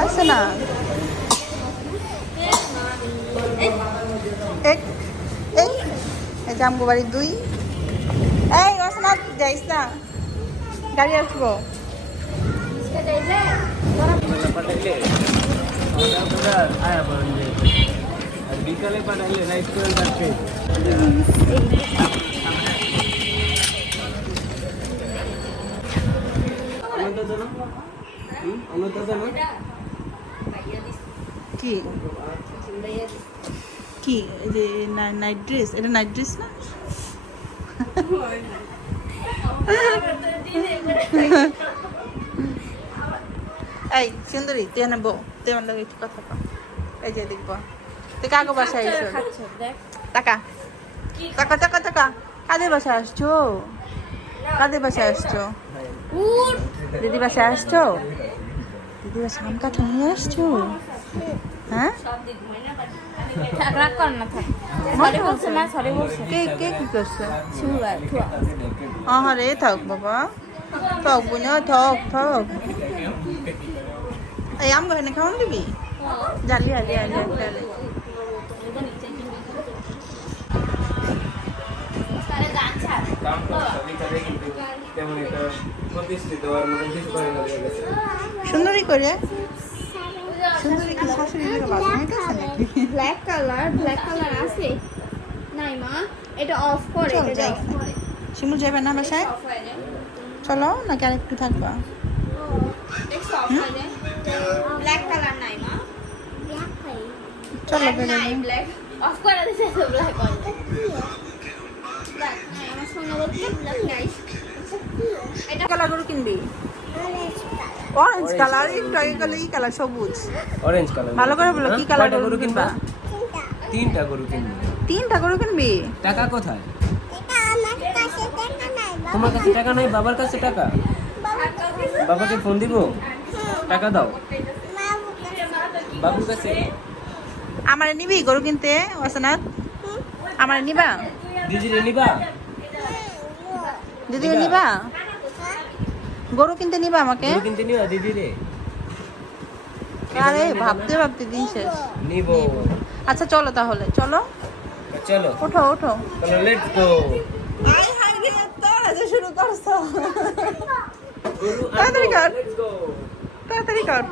আছে না এক এই এই যে আমগো বাড়ি 2 এই ওসনাথ যাইস না গাড়ি আসবো বিকালে পাঠাইলে রাইট করে যাচ্ছে কি কি এই যে নাইট ড্রেস এটা নাইট ড্রেস না এই সুন্দরী তুই এনে বউ তুই আমার লগে একটু কথা কর এই যে দেখবো তুই কাকে বাসায় এসো টাকা টাকা টাকা টাকা কাদের বাসায় আসছো কাদের বাসায় আসছো দিদি বাসায় আসছো দিদি বাসায় আম কাঁঠাল নিয়ে আসছো হ্যাঁ কে কে কি করছে আরে থাক বাবা থাক বুঝা থাক থাক এই আম গাছ খাওয়ান দিবি জালি আলি আলি আলি সুন্দরী করে সুন্দরী কি শাশুড়ি ব্ল্যাক কালার আছে নাই মা এটা অফ করে এটা অফ করে শিমুল যাবে না বাসায় অফ হয়ে যায় চলো নাকি আর একটু থাকবা দেখো অফ হয়ে যায় ব্ল্যাক কালার নাই মা চলো নাই ব্ল্যাক অফ করে দিছে তো ব্ল্যাক হয়ে যায় ব্ল্যাক নাই আমার সোনা বলতে ব্ল্যাক নাই এটা কালার গরু কিনবি অরেঞ্জ কালার একটু আগে কালে কি কালার সবুজ অরেঞ্জ কালার ভালো করে বলো কি কালার গরু কিনবা তিনটা গরু কিনবি 3টা গরু কিনবি টাকা কোথায় তোমার কাছে টাকা নাই বাবার কাছে টাকা বাবাকে ফোন দিব টাকা দাও বাবুর কাছে আমারে নিবি গরু কিনতে ওসনাথ আমারে নিবা দিদিরে নিবা দিদিরে নিবা গরু কিনতে নিবা আমাকে গরু কিনতে নিবা দিদিরে আরে ভাবতে ভাবতে দিন শেষ নিব আচ্ছা চলো তাহলে চলো চলো ওঠো ওঠো চলো লেটস গো আই হাই রে তোরা যে শুরু করছো তাড়াতাড়ি কর লেটস গো তাড়াতাড়ি কর